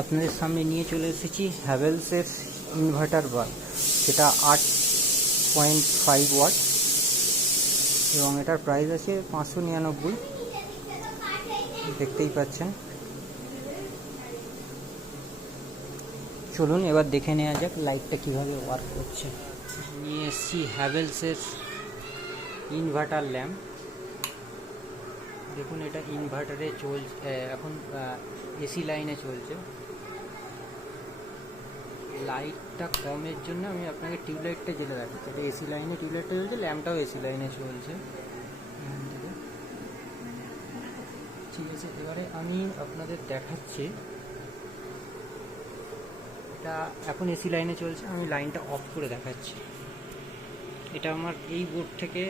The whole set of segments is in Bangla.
আপনাদের সামনে নিয়ে চলে এসেছি হ্যাভেলসের ইনভার্টার বাল্ব, যেটা 8.5 ওয়াট এবং এটার প্রাইস আছে 599। দেখতেই পাচ্ছেন। চলুন এবার দেখে নেওয়া যাক লাইটটা কিভাবে ওয়ার্ক করছে। নিয়ে এসেছি হ্যাভেলসের ইনভার্টার ল্যাম্প। দেখুন, এটা ইনভার্টারে চলছে, এখন এসি লাইনে চলছে। লাইটটা কমের জন্য আমি আপনাকে টিউবলাইটটা জ্বেলে রাখছি। এটা এসি লাইনে টিউবলাইটটা চলছে, ল্যাম্পটাও এসি লাইনে চলছে। ঠিক আছে, এবারে আমি আপনাদের দেখাচ্ছি। এটা এখন এসি লাইনে চলছে, আমি লাইনটা অফ করে দেখাচ্ছি। এটা আমার এই বোর্ড থেকে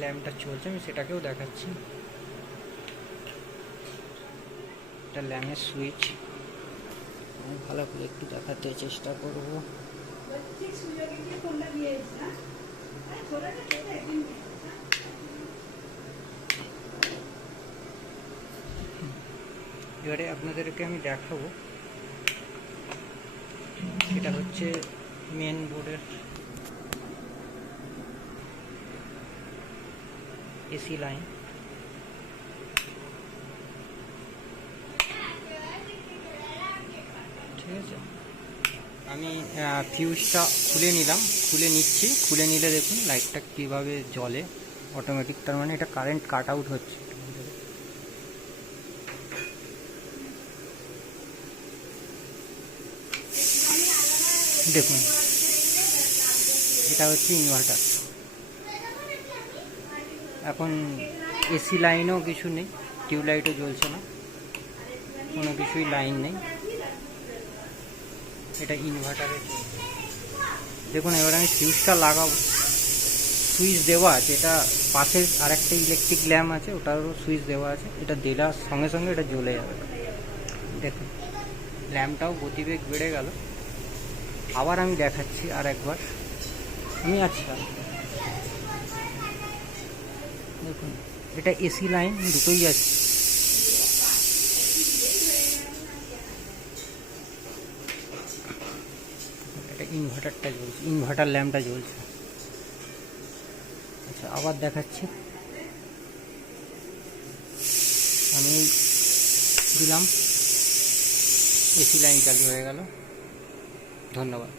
ল্যাম্পটা চলছে, আমি সেটাকেও দেখাচ্ছি। এটা ল্যাম্পের সুইচ, আমি ভালো করে একটু দেখাতে চেষ্টা করব। এবারে আপনাদেরকে আমি দেখাবো, এটা হচ্ছে মেন বোর্ডের এসি লাইন। ঠিক আছে, আমি ফিউজটা খুলে নিচ্ছি। খুলে নিলে দেখুন লাইটটা কীভাবে জ্বলে অটোমেটিক, তার মানে এটা কারেন্ট কাট আউট হচ্ছে। দেখুন, এটা হচ্ছে ইনভার্টার। এখন এসি লাইনও কিছু নেই, টিউবলাইটও জ্বলছে না, কোনো কিছুই লাইন নেই। এটা ইনভার্টারে দেখুন। এবার আমি ফিউজটা লাগাবো, সুইচ দেওয়া আছে। এটা পাশে আরেকটা ইলেকট্রিক ল্যাম্প আছে, ওটারও সুইচ দেওয়া আছে। এটা দেওয়ার সঙ্গে সঙ্গে এটা জ্বলে যাবে। দেখুন, ল্যাম্পটাও গতিবেগ বেড়ে গেল। আবার আমি দেখাচ্ছি আর একবার। আচ্ছা, দেখুন, এটা এসি লাইন দুটোই আছে। এটা ইনভার্টারটা জ্বলছে, ইনভার্টার ল্যাম্পটা জ্বলছে। আচ্ছা, আবার দেখাচ্ছি। আমি দিলাম, এসি লাইন চালু হয়ে গেল। ধন্যবাদ।